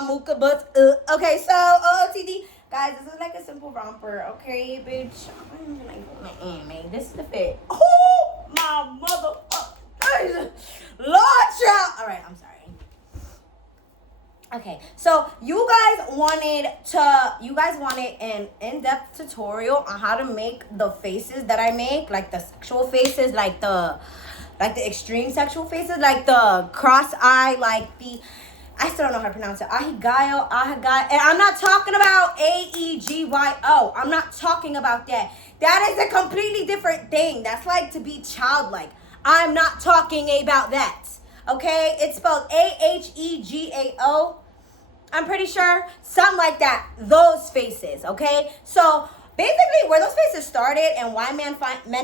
muka butts. Okay, so OOTD. Guys, this is like a simple romper, okay, bitch? I'm even like my anime. This is the fit. Oh, my mother. Lord, child. All right, I'm sorry. Okay, so you guys wanted an in-depth tutorial on how to make the faces that I make, like the sexual faces, like the extreme sexual faces, like the cross eye, like the, I still don't know how to pronounce it. Ahegao. And I'm not talking about Aegyo. I'm not talking about that. That is a completely different thing. That's like to be childlike. I'm not talking about that. Okay? It's spelled Ahegao. I'm pretty sure. Something like that. Those faces. Okay? So basically, where those faces started and why men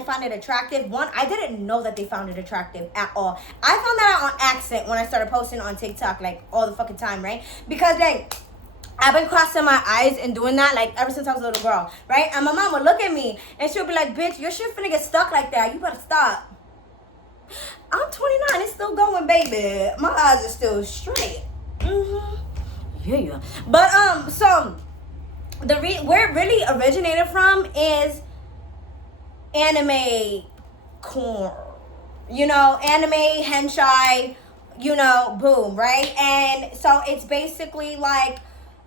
find it attractive. One, I didn't know that they found it attractive at all. I found that out on accident when I started posting on TikTok, like, all the fucking time, right? Because, like, I've been crossing my eyes and doing that, like, ever since I was a little girl, right? And my mom would look at me, and she'll be like, bitch, your shit finna get stuck like that. You better stop. I'm 29. It's still going, baby. My eyes are still straight. Yeah. But, so where it really originated from is anime corn, anime henchai, boom, right? And so it's basically like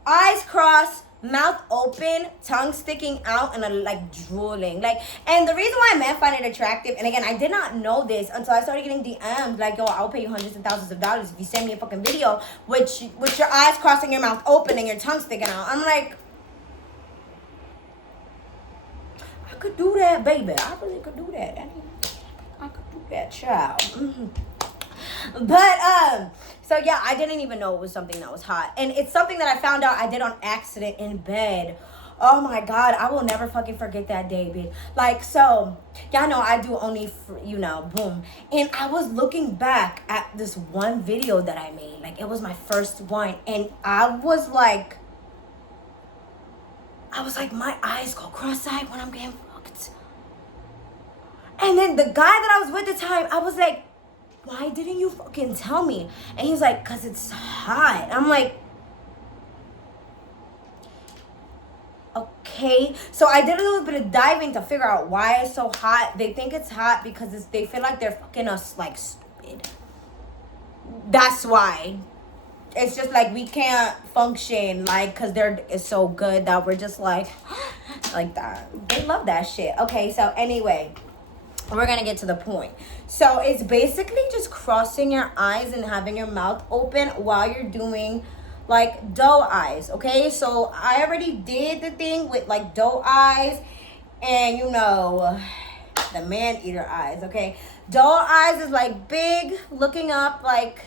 eyes crossed, mouth open, tongue sticking out, and like drooling, like. And the reason why men find it attractive, and again, I did not know this until I started getting DMs like, yo, I'll pay you hundreds of thousands of dollars if you send me a fucking video with your eyes crossing, your mouth open, and your tongue sticking out. I'm like, I could do that, baby. I really could do that. I could do that, child. But so yeah, I didn't even know it was something that was hot, and it's something that I found out I did on accident in bed. Oh my god, I will never fucking forget that day, bitch. Like, so y'all know I do only boom. And I was looking back at this one video that I made, like it was my first one, and I was like, my eyes go cross-eyed when I'm getting fucked. And then the guy that I was with at the time, I was like, why didn't you fucking tell me? And he's like, because it's hot. I'm like, okay. So I did a little bit of diving to figure out why it's so hot. They think it's hot because they feel like they're fucking us like stupid. That's why. It's just like we can't function, like, because it's so good that we're just like that. They love that shit. Okay, so anyway, we're gonna get to the point. So it's basically just crossing your eyes and having your mouth open while you're doing like doe eyes. Okay, so I already did the thing with like doe eyes and the man eater eyes. Okay, doe eyes is like big, looking up, like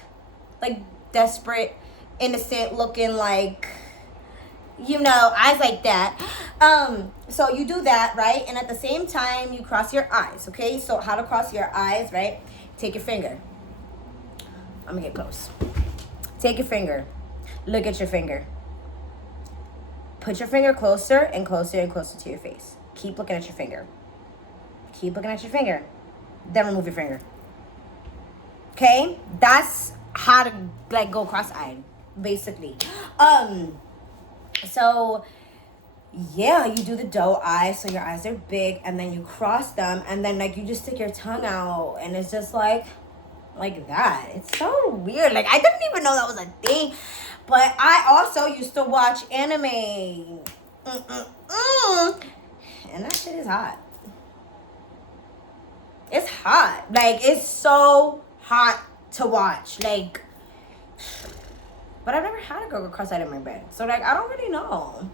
desperate, innocent looking, like, eyes like that. So you do that, right? And at the same time, you cross your eyes, okay? So how to cross your eyes, right? Take your finger. I'm gonna get close. Take your finger. Look at your finger. Put your finger closer and closer and closer to your face. Keep looking at your finger. Keep looking at your finger. Then remove your finger. Okay? That's how to, like, go cross-eyed, basically. So yeah, you do the doe eyes, so your eyes are big, and then you cross them, and then like you just stick your tongue out, and it's just like that. It's so weird. Like, I didn't even know that was a thing. But I also used to watch anime. And that shit is hot. It's hot. Like, it's so hot to watch. Like, but I've never had a girl go cross-eyed in my bed. So, like, I don't really know.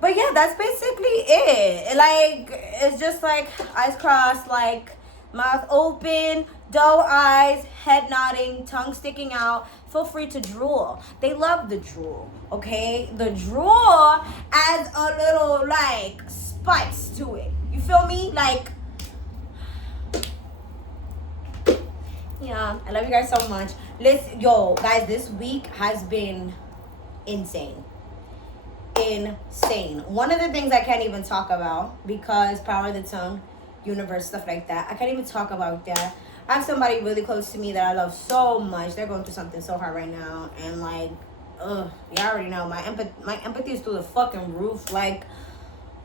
But, yeah, that's basically it. Like, it's just, like, eyes crossed, like, mouth open, doe eyes, head nodding, tongue sticking out. Feel free to drool. They love the drool, okay? The drool adds a little, like, spice to it. You feel me? Like, yeah, I love you guys so much. Yo, guys, this week has been insane. Insane. One of the things I can't even talk about because power of the tongue, universe, stuff like that. I can't even talk about that. I have somebody really close to me that I love so much. They're going through something so hard right now, and like, you already know my empathy is through the fucking roof. Like,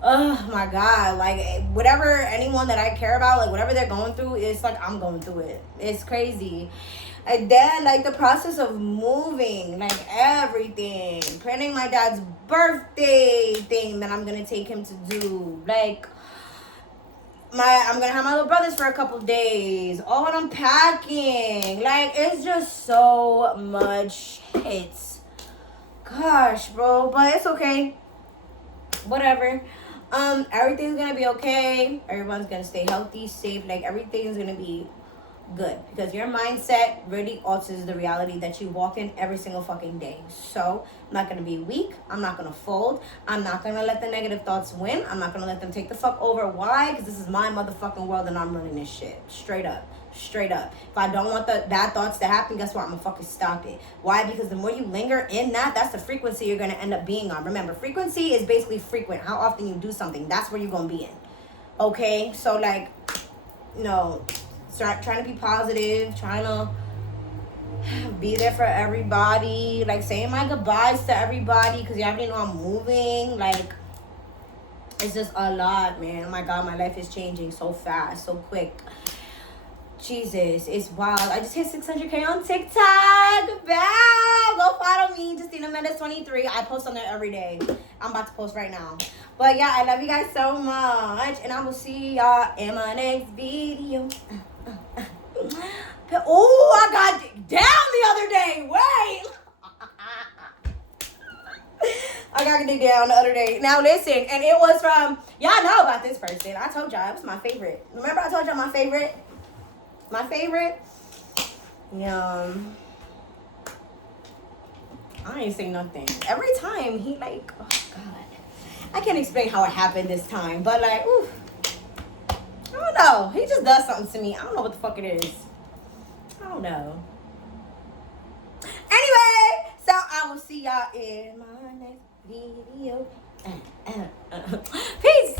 oh my god, like whatever anyone that I care about, like whatever they're going through, it's like I'm going through it. It's crazy. And then like the process of moving, like everything, planning my dad's birthday thing that I'm gonna take him to do, like I'm gonna have my little brothers for a couple days, all unpacking, like it's just so much hits. Gosh, bro, but it's okay. Whatever. Everything's gonna be okay. Everyone's gonna stay healthy, safe. Like everything's gonna be good because your mindset really alters the reality that you walk in every single fucking day. So I'm not gonna be weak. I'm not gonna fold. I'm not gonna let the negative thoughts win. I'm not gonna let them take the fuck over. Why? Because this is my motherfucking world and I'm running this shit. Straight up. Straight up. If I don't want the bad thoughts to happen, guess what? I'm gonna fucking stop it. Why? Because the more you linger in that's the frequency you're gonna end up being on. Remember, frequency is basically frequent. How often you do something, that's where you're gonna be in. Okay? So like, start trying to be positive, trying to be there for everybody, like saying my goodbyes to everybody because you already know I'm moving. Like, it's just a lot, man. Oh my god, my life is changing so fast, so quick. Jesus, it's wild. I just hit 600K on TikTok. Bow! Go follow me, Justina Mendes 23. I post on there every day. I'm about to post right now. But yeah, I love you guys so much, and I will see y'all in my next video. Oh, I got down the other day. Wait. I got dig down the other day. Now listen, and it was from, y'all know about this person. I told y'all it was my favorite. Remember I told y'all my favorite? My favorite? I ain't say nothing. Every time he like, oh god. I can't explain how it happened this time, but like, ooh. I don't know. He just does something to me. I don't know what the fuck it is. I don't know. Anyway, so I will see y'all in my next video. Peace.